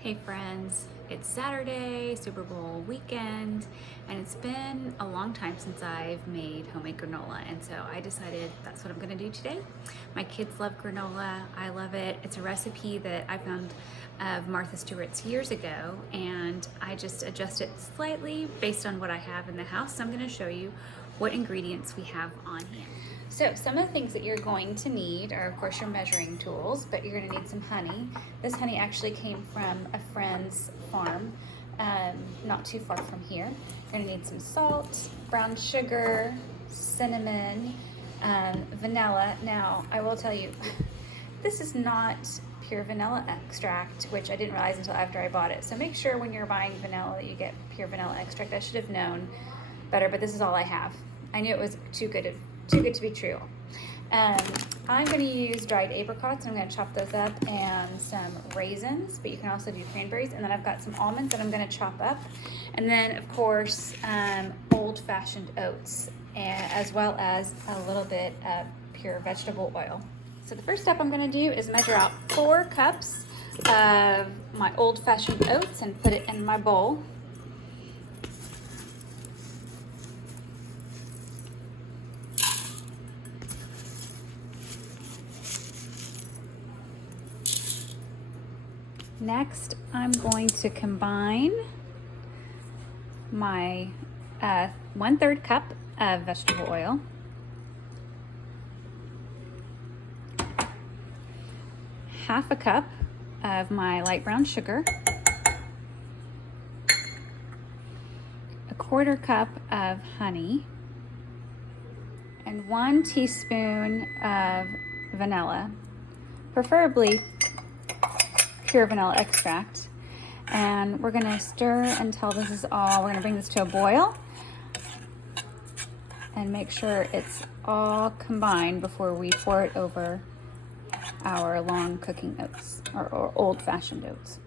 Hey friends, it's Saturday, Super Bowl weekend, and it's been a long time since I've made homemade granola, and so I decided that's what I'm gonna do today. My kids love granola, I love it. It's a recipe that I found of Martha Stewart's years ago, and I just adjust it slightly based on what I have in the house. So I'm gonna show you what ingredients we have on hand. So some of the things that you're going to need are, of course, your measuring tools, but you're going to need some honey. This honey actually came from a friend's farm, not too far from here. You're going to need some salt, brown sugar, cinnamon, vanilla. Now, I will tell you, this is not pure vanilla extract, which I didn't realize until after I bought it. So make sure when you're buying vanilla that you get pure vanilla extract. I should have known better, but this is all I have. I knew it was too good to be true. I'm going to use dried apricots. I'm going to chop those up, and some raisins, but you can also do cranberries. And then I've got some almonds that I'm going to chop up. And then, of course, old-fashioned oats, as well as a little bit of pure vegetable oil. So the first step I'm going to do is measure out 4 cups of my old-fashioned oats and put it in my bowl. Next, I'm going to combine my 1/3 cup of vegetable oil, half a cup of my light brown sugar, a 1/4 cup of honey, and 1 teaspoon of vanilla, preferably pure vanilla extract. And we're gonna stir until this is all, we're gonna bring this to a boil and make sure it's all combined before we pour it over our long cooking oats, or old-fashioned oats.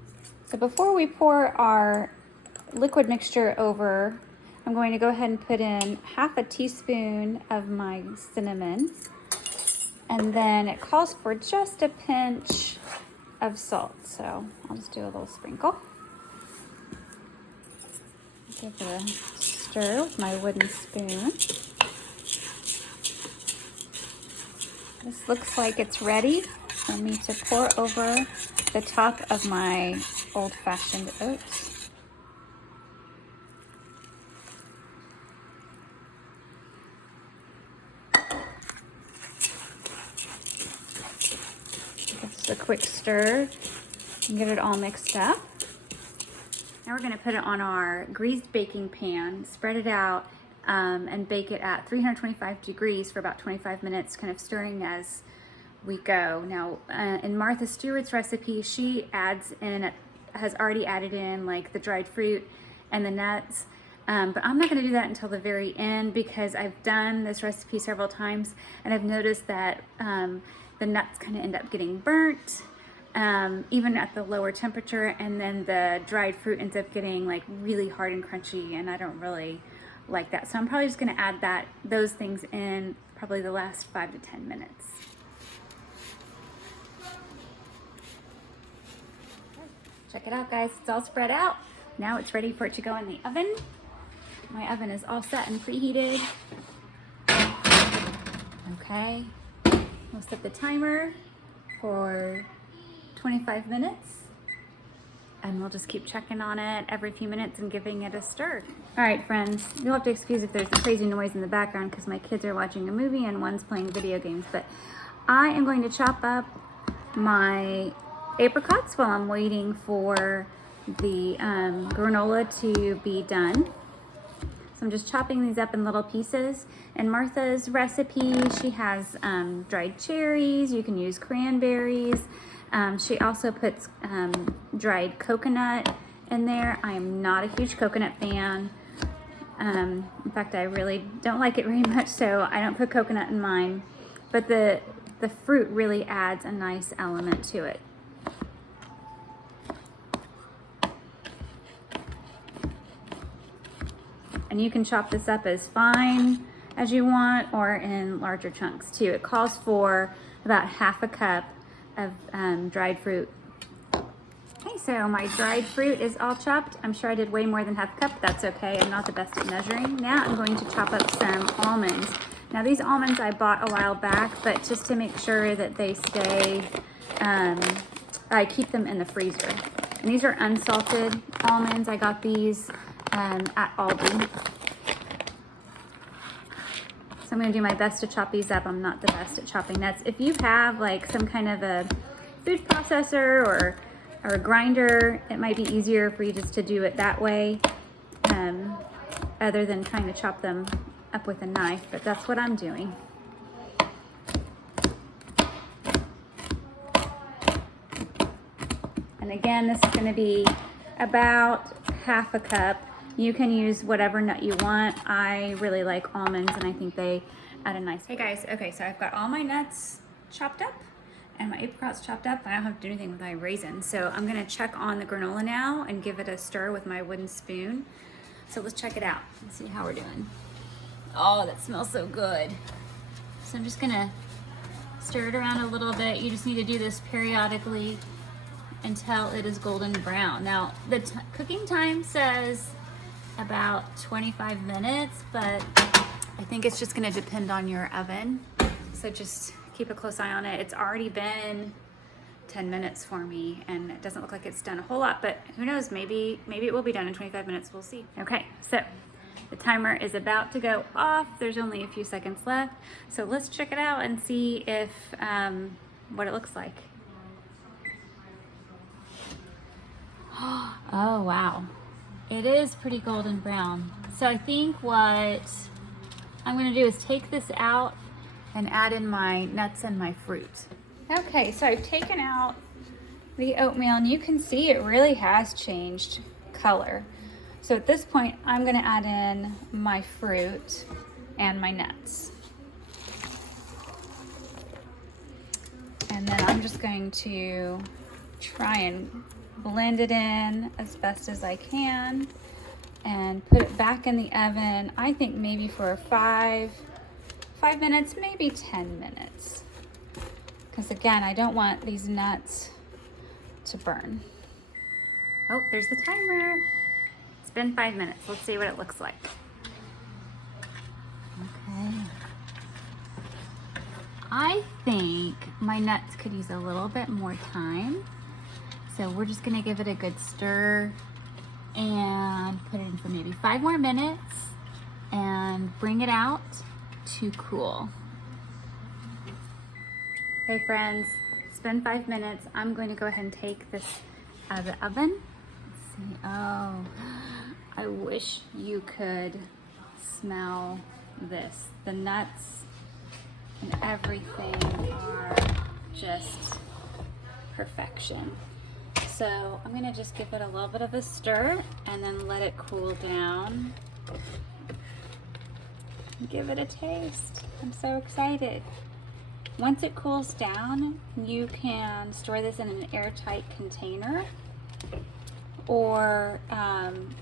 So before we pour our liquid mixture over, I'm going to go ahead and put in half a teaspoon of my cinnamon, and then it calls for just a pinch of salt, so I'll just do a little sprinkle. Give it a stir with my wooden spoon. This looks like it's ready for me to pour over the top of my old-fashioned oats. Just a quick stir and get it all mixed up. Now we're going to put it on our greased baking pan, spread it out, and bake it at 325 degrees for about 25 minutes, kind of stirring as we go. Now, in Martha Stewart's recipe, she has already added in like the dried fruit and the nuts, but I'm not going to do that until the very end because I've done this recipe several times, and I've noticed that the nuts kind of end up getting burnt, even at the lower temperature, and then the dried fruit ends up getting like really hard and crunchy, and I don't really like that. So I'm probably just going to add those things in probably the last 5 to 10 minutes. Check it out, guys. It's all spread out. Now it's ready for it to go in the oven. My oven is all set and preheated. Okay, we'll set the timer for 25 minutes, and we'll just keep checking on it every few minutes and giving it a stir. All right, friends, you'll have to excuse if there's a crazy noise in the background because my kids are watching a movie and one's playing video games, but I am going to chop up my apricots while I'm waiting for the granola to be done. So I'm just chopping these up in little pieces. In Martha's recipe, she has dried cherries. You can use cranberries. She also puts dried coconut in there. I am not a huge coconut fan. In fact, I really don't like it very much, so I don't put coconut in mine. But the fruit really adds a nice element to it. And you can chop this up as fine as you want or in larger chunks too. It calls for about half a cup of dried fruit. Hey Okay, so my dried fruit is all chopped. I'm sure I did way more than half a cup. That's okay. I'm not the best at measuring. Now I'm going to chop up some almonds. Now these almonds I bought a while back, but just to make sure that they stay, I keep them in the freezer. And these are unsalted almonds. I got these at Aldi. So I'm gonna do my best to chop these up. I'm not the best at chopping nuts. If you have like some kind of a food processor or a grinder, it might be easier for you just to do it that way, other than trying to chop them up with a knife, but that's what I'm doing. And again, this is gonna be about half a cup. You can use whatever nut you want. I really like almonds and I think they add a nice. Hey guys, okay, so I've got all my nuts chopped up and my apricots chopped up. I don't have to do anything with my raisins. So I'm gonna check on the granola now and give it a stir with my wooden spoon. So let's check it out and see how we're doing. Oh, that smells so good. So I'm just gonna stir it around a little bit. You just need to do this periodically until it is golden brown. Now, the cooking time says about 25 minutes, but I think it's just gonna depend on your oven. So just keep a close eye on it. It's already been 10 minutes for me and it doesn't look like it's done a whole lot, but who knows, maybe it will be done in 25 minutes, we'll see. Okay, so the timer is about to go off. There's only a few seconds left. So let's check it out and see if what it looks like. Oh, wow. It is pretty golden brown. So I think what I'm gonna do is take this out and add in my nuts and my fruit. Okay, so I've taken out the oatmeal and you can see it really has changed color. So at this point, I'm gonna add in my fruit and my nuts. And then I'm just going to try and blend it in as best as I can and put it back in the oven. I think maybe for 5 minutes, maybe 10 minutes. Because again, I don't want these nuts to burn. Oh, there's the timer. It's been 5 minutes. Let's see what it looks like. Okay. I think my nuts could use a little bit more time. So we're just gonna give it a good stir and put it in for maybe 5 more minutes and bring it out to cool. Okay friends, it's been 5 minutes. I'm going to go ahead and take this out of the oven. Let's see, oh, I wish you could smell this. The nuts and everything are just perfection. So I'm gonna just give it a little bit of a stir and then let it cool down. Give it a taste. I'm so excited. Once it cools down, you can store this in an airtight container or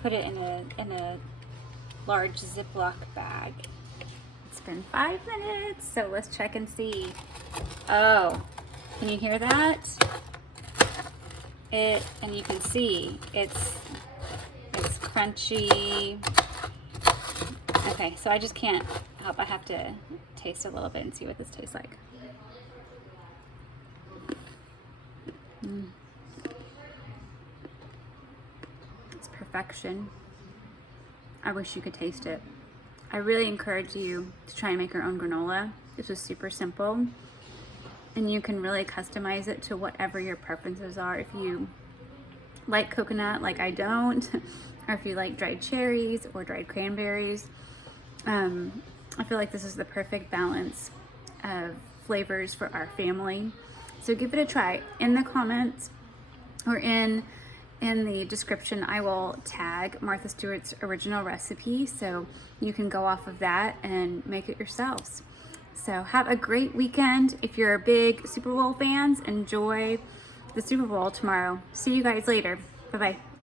put it in a large Ziploc bag. It's been 5 minutes, so let's check and see. Oh, can you hear that? And you can see it's crunchy. Okay, so I just can't help. I have to taste a little bit and see what this tastes like. It's perfection. I wish you could taste it. I really encourage you to try and make your own granola. This is super simple. And you can really customize it to whatever your preferences are. If you like coconut, like I don't, or if you like dried cherries or dried cranberries, I feel like this is the perfect balance of flavors for our family. So give it a try. In the comments or in the description, I will tag Martha Stewart's original recipe so you can go off of that and make it yourselves. So have a great weekend. If you're big Super Bowl fans, enjoy the Super Bowl tomorrow. See you guys later. Bye-bye.